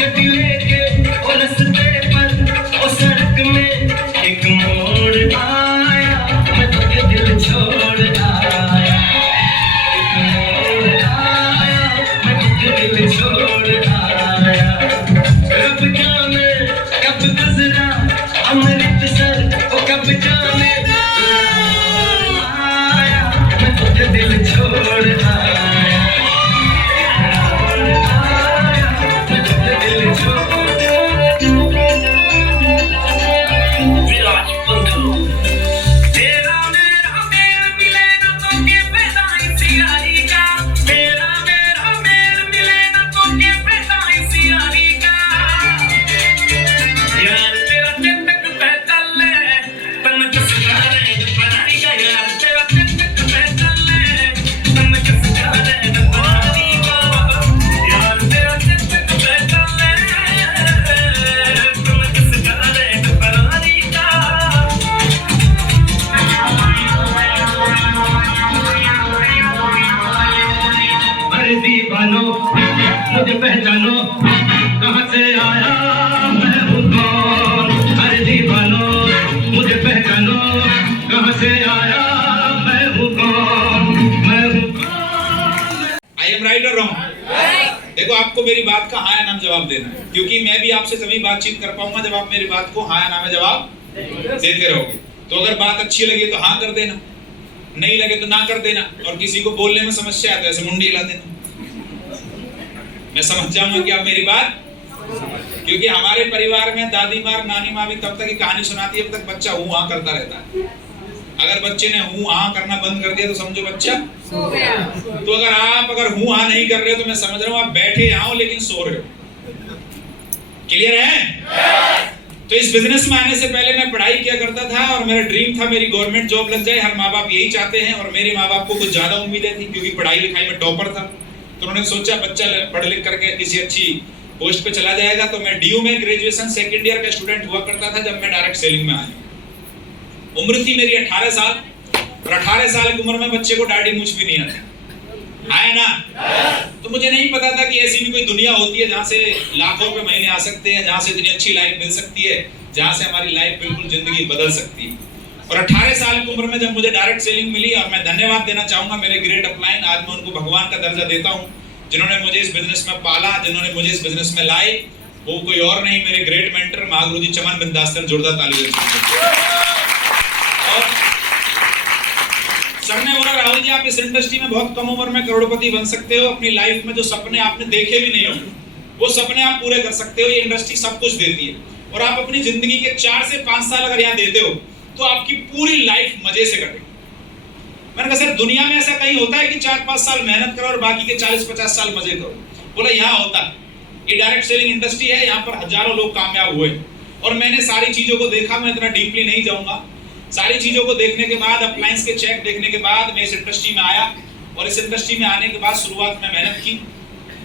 गड्डी लेके ओ रस्ते पर ओ सड़क में एक मोड़ आया, मैं तुझे दिल छोड़ आया। एक मोड़ आया, मैं तुझे दिल छोड़ आया। रब जाने कब गुजरा अमृतसर, ओ कब जाने आया, मैं तुझे दिल छोड़ आया। दीवानो मुझे पहचानो, कहाँ से आया मैं हूँ कौन। अरे दीवानो मुझे पहचानो, कहाँ से आया मैं हूँ कौन, मैं हूँ कौन। आई एम राइट और रॉन्ग? देखो, आपको मेरी बात का हाँ या ना जवाब देना है, क्योंकि मैं भी आपसे तभी बातचीत कर पाऊंगा जब आप मेरी बात को हाँ या ना में जवाब देते रहोगे। तो अगर बात अच्छी लगे तो हाँ कर देना, नहीं लगे तो ना कर देना। और किसी को बोलने में समस्या है तो ऐसे मुंडी हिला देना, मैं समझ जाऊंगा कि आप मेरी बात। क्योंकि हमारे परिवार में दादी माँ नानी माँ भी तब तक ही कहानी सुनाती है जब तक बच्चा हूँ हाँ करता रहता है। अगर बच्चे ने हूँ हाँ करना बंद कर दिया तो समझो बच्चा सो गया। तो अगर हूँ हाँ नहीं कर रहे हो तो मैं समझ रहा हूँ आप बैठे यहाँ हो लेकिन सो रहे हो। क्लियर है? तो इस बिजनेस में आने से पहले मैं पढ़ाई किया करता था और मेरा ड्रीम था मेरी गवर्नमेंट जॉब लग जाए। हर माँ बाप यही चाहते हैं और मेरे माँ बाप को कुछ ज्यादा उम्मीदें थी, क्योंकि पढ़ाई लिखाई में टॉपर था। तो उन्होंने सोचा बच्चा पढ़ लिख करके किसी अच्छी पोस्ट पे चला जाएगा। तो मैं डीयू में ग्रेजुएशन सेकंड ईयर का स्टूडेंट हुआ करता था जब मैं डायरेक्ट सेलिंग में आया। उम्र थी मेरी 18 साल, और 18 साल की उम्र में बच्चे को दाढ़ी मूंछ भी नहीं आता है ना। तो मुझे नहीं पता था कि ऐसी भी कोई दुनिया होती है जहाँ से लाखों रुपए महीने आ सकते हैं, जहाँ से इतनी अच्छी लाइफ मिल सकती है, जहाँ से हमारी लाइफ बिल्कुल जिंदगी बदल सकती है। और 18 साल की उम्र में जब मुझे डायरेक्ट सेलिंग मिली, और मैं धन्यवाद देना चाहूंगा मेरे ग्रेट अपलाइन, आज मैं उनको भगवान का दर्जा देता हूँ, जिन्होंने मुझे इस बिजनेस में पाला, जिन्होंने मुझे इस बिजनेस में लाए, वो कोई और नहीं मेरे ग्रेट मेंटर महागुरु जी चमन बिंदास सर। जोरदार ताली और सर ने बोला राहुल जी आप इस इंडस्ट्री में बहुत कम उम्र में करोड़पति बन सकते हो। अपनी लाइफ में जो सपने आपने देखे भी नहीं होंगे वो सपने आप पूरे कर सकते हो। ये इंडस्ट्री सब कुछ देती है, और आप अपनी जिंदगी के 4 से 5 साल अगर यहाँ देते हो तो आपकी पूरी लाइफ मजे से कटेगी। मैंने कहा सर दुनिया में ऐसा कहीं होता है कि 4-5 साल मेहनत करो और बाकी के 40-50 साल मजे करो? बोला यहाँ होता है। ये डायरेक्ट सेलिंग इंडस्ट्री है, यहाँ पर हजारों लोग कामयाब हुए। और मैंने सारी चीजों को देखा, मैं इतना डीपली नहीं जाऊंगा। सारी चीजों को देखने के बाद, अप्लायंस के चेक देखने के बाद मैं इस इंडस्ट्री में आया। और इस इंडस्ट्री में आने के बाद शुरुआत में मेहनत की।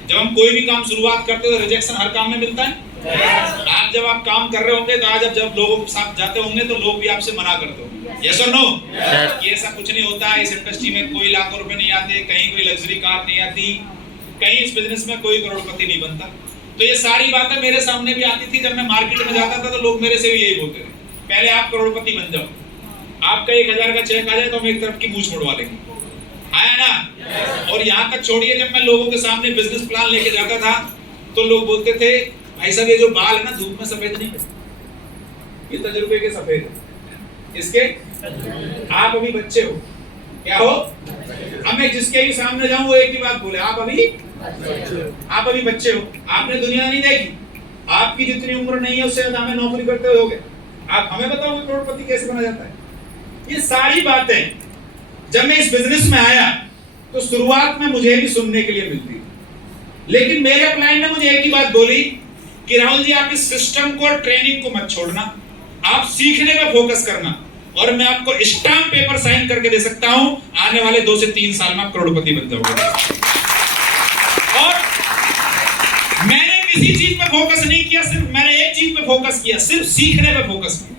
जब हम कोई भी काम शुरुआत करते हो तो रिजेक्शन हर काम में मिलता है। आप जब आप काम कर रहे होंगे तो आज जब लोगों के साथ जाते होंगे तो लोग भी आपसे मना करते होंगे, यस और नो? ये ऐसा कुछ नहीं होता है। इस इंडस्ट्री में कोई लाखों रुपए नहीं आते, कहीं कोई लग्जरी कार नहीं आती, कहीं इस बिजनेस में कोई करोड़पति नहीं बनता। तो ये सारी बातें मेरे सामने भी आती थी। जब मैं मार्केट में जाता था तो लोग मेरे से भी यही बोलते थे, पहले आप करोड़पति बन जाओ, आपका 1000 का चेक आ जाए तो हम एक तरफ की मूंछ मुड़वा लेंगे, आया ना? और यहाँ तक छोड़िए, जब मैं लोगों के सामने बिजनेस प्लान लेके जाता था तो लोग बोलते थे भाई साहब ये जो बाल है ना धूप में सफेद नहीं है, ये तजुर्बे के सफेद है इसके। आप अभी बच्चे हो, क्या हो? अब मैं जिसके भी सामने जाऊं वो एक ही बात बोले, आप अभी बच्चे हो, आपने दुनिया नहीं देखी, आपकी जितनी उम्र नहीं है उससे ज्यादा हमें नौकरी करते हुए हो गए, आप हमें बताओगे करोड़पति कैसे बना जाता है? ये सारी बातें जब मैं इस बिजनेस में आया तो शुरुआत में मुझे भी सुनने के लिए मिलती, लेकिन मेरे अपलाइन ने मुझे एक ही बात बोली कि राहुल जी आप इस सिस्टम को, ट्रेनिंग को मत छोड़ना, आप सीखने में फोकस करना, और मैं आपको स्टाम्प पेपर साइन करके दे सकता हूं आने वाले 2 से 3 साल में आप करोड़पति बन जाओगे। और मैंने किसी चीज पे फोकस नहीं किया, सिर्फ मैंने एक चीज पे फोकस किया, सिर्फ सीखने पे फोकस किया।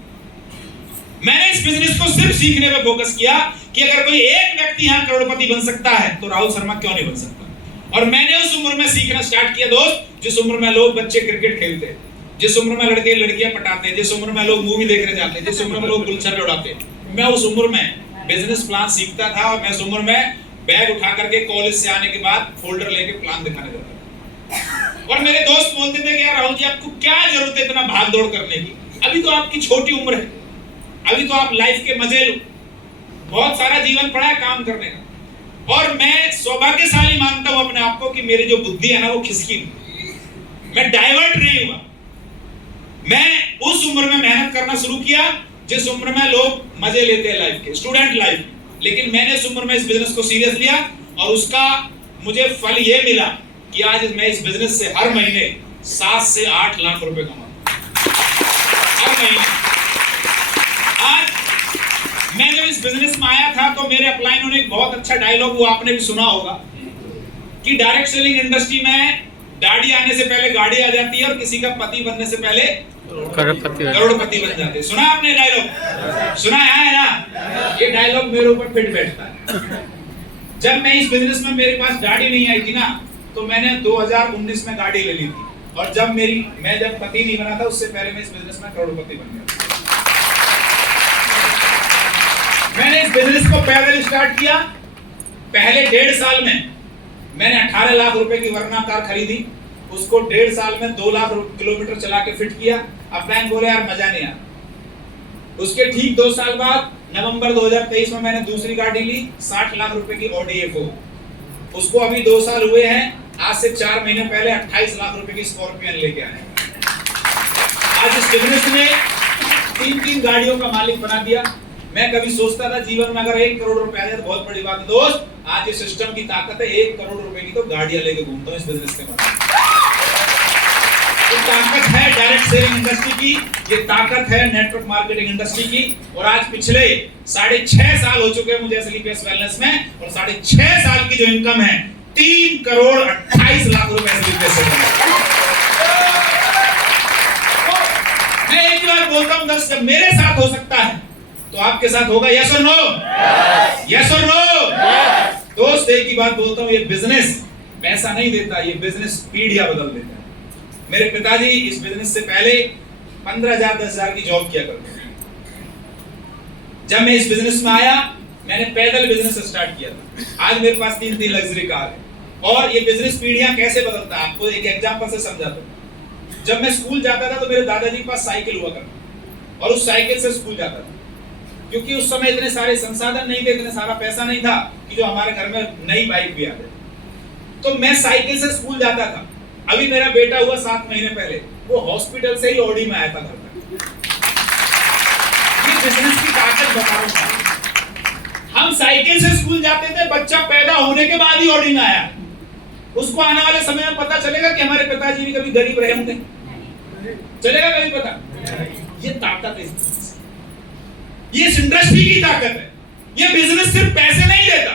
मैंने इस बिजनेस को सिर्फ सीखने पे फोकस किया कि अगर कोई एक व्यक्ति यहां करोड़पति बन सकता है तो राहुल शर्मा क्यों नहीं बन सकता। और मैंने उस उम्र में सीखना स्टार्ट किया दोस्त, जिस उम्र में लोग बच्चे क्रिकेट खेलते हैं, जिस उम्र में लड़के लड़कियां पटाते हैं, जिस उम्र में लोग मूवी देखने जाते हैं, जिस उम्र में लोग गुलछर्रे उड़ाते हैं, मैं उस उम्र में बिजनेस प्लान सीखता था। और मैं उस उम्र में बैग उठा करके कॉलेज से आने के बाद फोल्डर लेके प्लान दिखाने जाता था। और मेरे दोस्त बोलते थे कि यार राहुल जी आपको क्या जरूरत है इतना भाग दौड़ करने की, अभी तो आपकी छोटी उम्र है, अभी तो आप लाइफ के मजे लो, बहुत सारा जीवन पड़ा है काम करने का। और मैं सौभाग्यशाली मानता हूं अपने आप को कि मेरी जो बुद्धि है ना वो खिसकी नहीं, मैं डाइवर्ट नहीं हुआ। मैं उस उम्र में मेहनत करना शुरू किया जिस उम्र में लोग मजे लेते हैं लाइफ के, स्टूडेंट लाइफ। लेकिन मैंने इस उम्र में इस बिजनेस को सीरियस लिया और उसका मुझे फल ये मिला कि आज मैं इस बिजनेस से हर महीने 7 से 8 लाख रुपए कमाता हूं, हर महीने। आज मैं जब इस बिजनेस में आया था तो मेरे अपलाइनों ने एक बहुत अच्छा डायलॉग, वो आपने भी सुना होगा, कि डायरेक्ट सेलिंग इंडस्ट्री में दाढ़ी आने से पहले गाड़ी आ जाती है और किसी का पति बनने से पहले करोड़पति बन जाते हैं। सुना आपने डायलॉग? सुना है ना? ये डायलॉग मेरे ऊपर फिट बैठता है। जब मैं इस बिजनेस में मेरे पास गाड़ी नहीं आई थी ना, तो मैंने 2019 में गाड़ी ले ली थी। और जब मैं जब पति नहीं बना था उससे पहले मैं इस बिजनेस में करोड़पति बन गया। मैंने इस बिजनेस को पैदल स्टार्ट किया। पहले 1.5 साल में मैंने 18 लाख रुपए की वर्ना कार खरीदी, उसको 1.5 साल में 2 लाख किलोमीटर चला के फिट किया। अपलाइन बोले यार मजा नहीं आया। उसके ठीक 2 साल बाद नवंबर 2023 में मैंने दूसरी गाड़ी ली, 60 लाख रुपए की ऑडी A4। उसको अभी 2 साल हुए हैं, आज से 4 महीने पहले 28 लाख रुपए की स्कॉर्पियन लेके आए। आज इस बिजनेस में 3 गाड़ियों का मालिक बना दिया। मैं कभी सोचता था जीवन में अगर 1 करोड़ रुपए आ जाए तो बहुत बड़ी बात है दोस्त। आज इस सिस्टम की ताकत है, 1 करोड़ रुपए की तो गाड़ियां लेके घूमता हूं इस बिजनेस के बाद। ये ताकत है डायरेक्ट सेलिंग इंडस्ट्री की, ये ताकत है नेटवर्क मार्केटिंग इंडस्ट्री की। और आज पिछले 6.5 साल हो चुके हैं मुझे एसलीपीएस वेलनेस में, और 6.5 साल की जो इनकम है 3 करोड़ 28 लाख रुपए एसलीपीएस से मैं एक बार बोलता हूं दोस्त, जब मेरे साथ हो सकता है तो आपके साथ होगा। यस और नो? यस और नो? दोस्त एक ही बात बोलता हूं, ये बिजनेस पैसा नहीं देता, ये बिजनेस पीढ़ियां बदल देता है। मेरे पिताजी इस बिजनेस से पहले 15,000 10,000 की जॉब किया करते थे। जब मैं इस बिजनेस में आया मैंने पैदल बिजनेस स्टार्ट किया था। आज मेरे पास 3 लग्जरी कार है। और ये बिजनेस पीढ़ियां कैसे बदलता है आपको एक एग्जांपल से समझाता हूं। जब मैं स्कूल जाता था तो मेरे दादाजी के पास साइकिल हुआ करता और उस साइकिल से स्कूल जाता था, क्योंकि उस समय इतने सारे संसाधन नहीं थे, इतने सारा पैसा नहीं था कि जो हमारे घर में नई बाइक भी आ जाए। तो मैं साइकिल से स्कूल जाता था। अभी मेरा बेटा हुआ 7 महीने पहले, वो हॉस्पिटल से ही ऑडी में आया था घर तक। ये बिजनेस की ताकत बता रहा हूं। हम साइकिल से स्कूल जाते थे, बच्चा पैदा होने के बाद ही ऑडी में आया। उसको आने वाले समय में पता चलेगा कि हमारे पिताजी भी कभी गरीब रहे होंगे, चलेगा कभी पता? ये ताकत है, ये इस इंडस्ट्री की ताकत है। ये बिजनेस सिर्फ पैसे नहीं देता,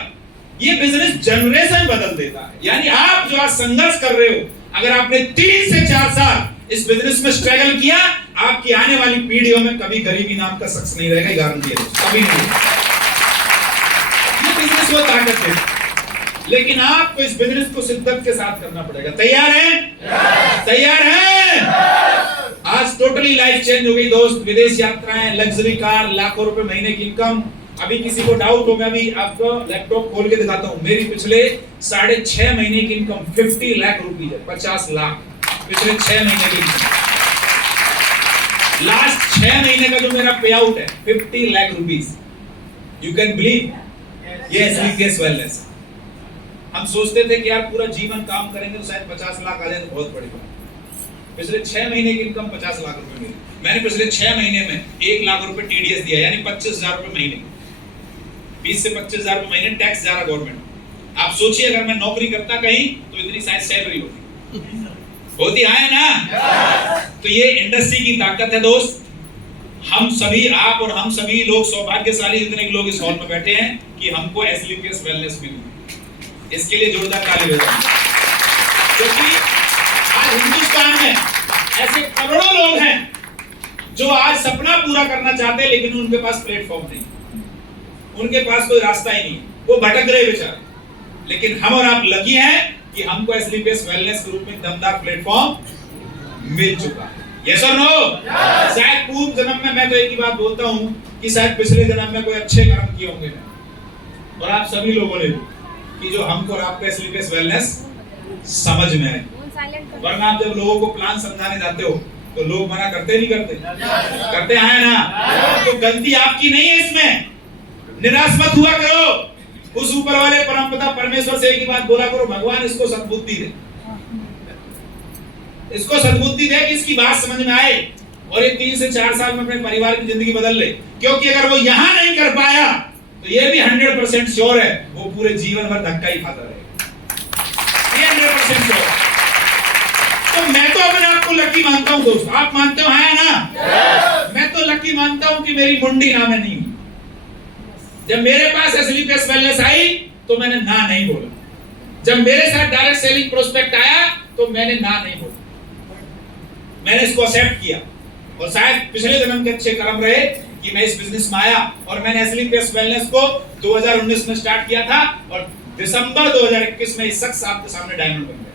ये बिजनेस जनरेशन बदल देता है। यानी आप जो आज संघर्ष कर रहे हो, अगर आपने 3 से 4 साल इस बिजनेस में स्ट्रगल किया, आपकी आने वाली पीढ़ियों में कभी गरीबी नाम का शख्स नहीं रहेगा, गारंटी है, कभी नहीं। ये बिजनेस वो ताकत है, लेकिन आपको इस बिजनेस को शिद्दत के साथ करना पड़ेगा। तैयार हैं? तैयार हैं? आज टोटली लाइफ चेंज हो गई दोस्त। विदेश यात्राएं, लग्जरी कार, लाखों रुपए महीने की इनकम। अभी किसी को डाउट हो, मैं अभी आपको लैपटॉप खोल के दिखाता हूं। मेरी पिछले 6.5 महीने की इनकम 50 लाख रुपीस है, 50 लाख पिछले 6 महीने की इनकम। लास्ट 6 महीने का जो मेरा पे आउट है 50 lakh rupees. You can believe? ये एसलीपीएस वेलनेस। हम सोचते थे कि यार पूरा जीवन काम करेंगे तो शायद 50 लाख आ जाए तो बहुत बड़ी बात। पिछले 6 महीने की इनकम 50 लाख रुपए मिली। मैंने पिछले 6 महीने में 1 लाख रुपए टीडीएस दिया, यानी 25,000 रुपए महीने। 20 से 25,000 रुपए महीने टैक्स जा रहा गवर्नमेंट। आप सोचिए अगर मैं नौकरी करता कहीं तो इतनी शायद सैलरी होती है ना? तो ये इंडस्ट्री की ताकत है दोस्त। हम सभी, आप और हम सभी लोग सौभाग्यशाली जितने लोग इस हॉल में बैठे हैं कि हमको एसलीपीएस वेलनेस मिली। इसके लिए जोरदार ताली बजाएं, क्योंकि आज हिंदुस्तान में ऐसे करोड़ों लोग हैं जो आज सपना पूरा करना चाहते हैं, लेकिन उनके पास प्लेटफॉर्म नहीं, उनके पास कोई रास्ता ही नहीं, वो भटक रहे बेचारे। लेकिन हम और आप लकी हैं कि हमको एसलीपीएस वेलनेस के रूप में दमदार प्लेटफॉर्म मिल चुका है। यस और नो? शायद पूर्व जन्म में, मैं तो एक ही बात बोलता हूं कि शायद पिछले जन्म में कोई अच्छे कर्म किए होंगे और आप सभी लोगों ने कि जो हमको और आपको एसलीपीएस वेलनेस समझ में आए। वरना आप जब लोगों को प्लान समझाने जाते हो तो लोग मना करते नहीं करते? करते हैं ना? तो गलती आपकी नहीं है इसमें। निराश मत हुआ करो। उस ऊपर वाले परमपिता परमेश्वर से एक ही बात बोला करो, भगवान इसको सद्बुद्धि दे, इसको सद्बुद्धि दे कि इसकी बात समझ में आए और ये 3 से 4 साल में अपने परिवार की जिंदगी बदल ले। क्योंकि अगर वो यहां नहीं कर पाया तो ये भी 100% श्योर है वो पूरे जीवन भर धक्का ही खाता रहेगा। ये 100% श्योर है। तो मैं तो अपने आप को लकी मानता हूं दोस्त। आप मानते हो है ना? मैं तो लकी मानता हूं कि मेरी मुंडी ना में नहीं। जब मेरे पास एसलीपीएस वेलनेस आई तो मैंने ना नहीं बोला। जब मेरे साथ डायरेक्ट सेलिंग प्रोस्पेक्ट आया तो मैंने ना नहीं बोला। मैंने इसको एक्सेप्ट किया और शायद पिछले जन्म के अच्छे कर्म रहे कि मैं इस बिजनेस में आया और मैंने एसलीपीएस वेलनेस को 2019 में स्टार्ट किया था और दिसंबर 2021 में इस शख्स आपके सामने डायमंड बन गया।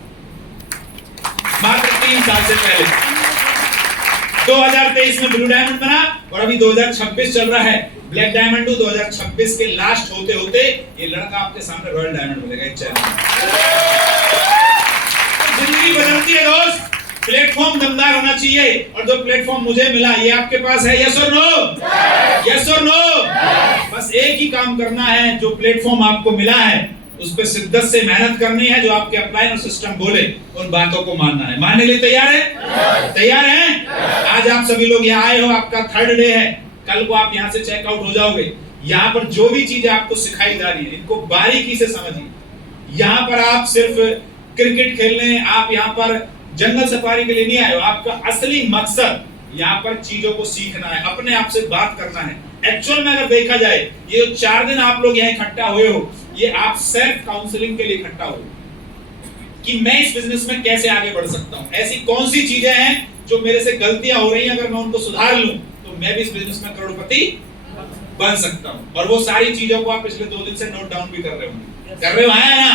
मात्र 3 साल से पहले 2023 में ब्लू डायमंड बना और अभी 2026 चल रहा है ब्लैक डायमंड। 2026 के लास्ट होते होते ये लड़का आपके सामने रॉयल डायमंड मिलेगा। एक जिंदगी बदलती है दोस्त। प्लेटफॉर्म दमदार होना चाहिए और जो प्लेटफॉर्म मुझे मिला ये आपके पास है। यस और नो? यस और नो? बस एक ही काम करना है, जो प्लेटफॉर्म आपको मिला है उस पे शिद्दत से मेहनत करनी है। जो आपके अपलाइन और सिस्टम बोले उन बातों को मानना है। मानने के लिए तैयार है? तैयार हैं? आज आप सभी लोग यहाँ आए हो, आपका 3rd डे है। कल को आप यहाँ से चेकआउट हो जाओगे। यहाँ पर जो भी चीजें आपको सिखाई जा रही है इनको बारीकी से समझिए। यहाँ पर आप सिर्फ क्रिकेट खेलने, आप यहाँ पर जंगल सफारी के लिए नहीं आए हो। आपका असली मकसद यहाँ पर चीजों को सीखना है, अपने आप से बात करना है। एक्चुअल में अगर देखा जाए ये 4 दिन आप लोग यहाँ इकट्ठा हुए हो, ये आप सेल्फ काउंसलिंग के लिए इकट्ठा हो कि मैं इस बिजनेस में कैसे आगे बढ़ सकता हूँ। ऐसी कौन सी चीजें हैं जो मेरे से गलतियां हो रही हैं, अगर मैं उनको सुधार लूं तो मैं भी इस बिजनेस में करोड़पति बन सकता हूँ। और वो सारी चीजों को आप पिछले 2 दिन से नोट डाउन भी कर रहे हो। कर रहे हो है ना?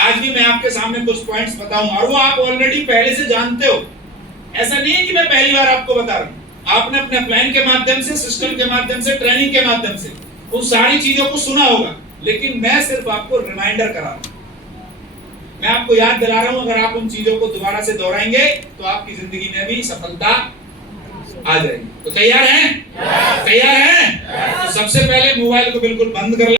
आज भी मैं आपके सामने कुछ पॉइंट्स बताऊंगा और वो आप ऑलरेडी पहले से जानते हो। ऐसा नहीं है कि मैं पहली बार आपको बता रहा हूँ। आपने अपने प्लान के माध्यम से, सिस्टम के माध्यम से, ट्रेनिंग के माध्यम से उन सारी चीजों को सुना होगा, लेकिन मैं सिर्फ आपको रिमाइंडर करा रहा हूं। मैं आपको याद दिला रहा हूं। अगर आप उन चीजों को दोबारा से दोहराएंगे तो आपकी जिंदगी में भी सफलता आ जाएगी। तो तैयार हैं? तैयार हैं? तो सबसे पहले मोबाइल को बिल्कुल बंद कर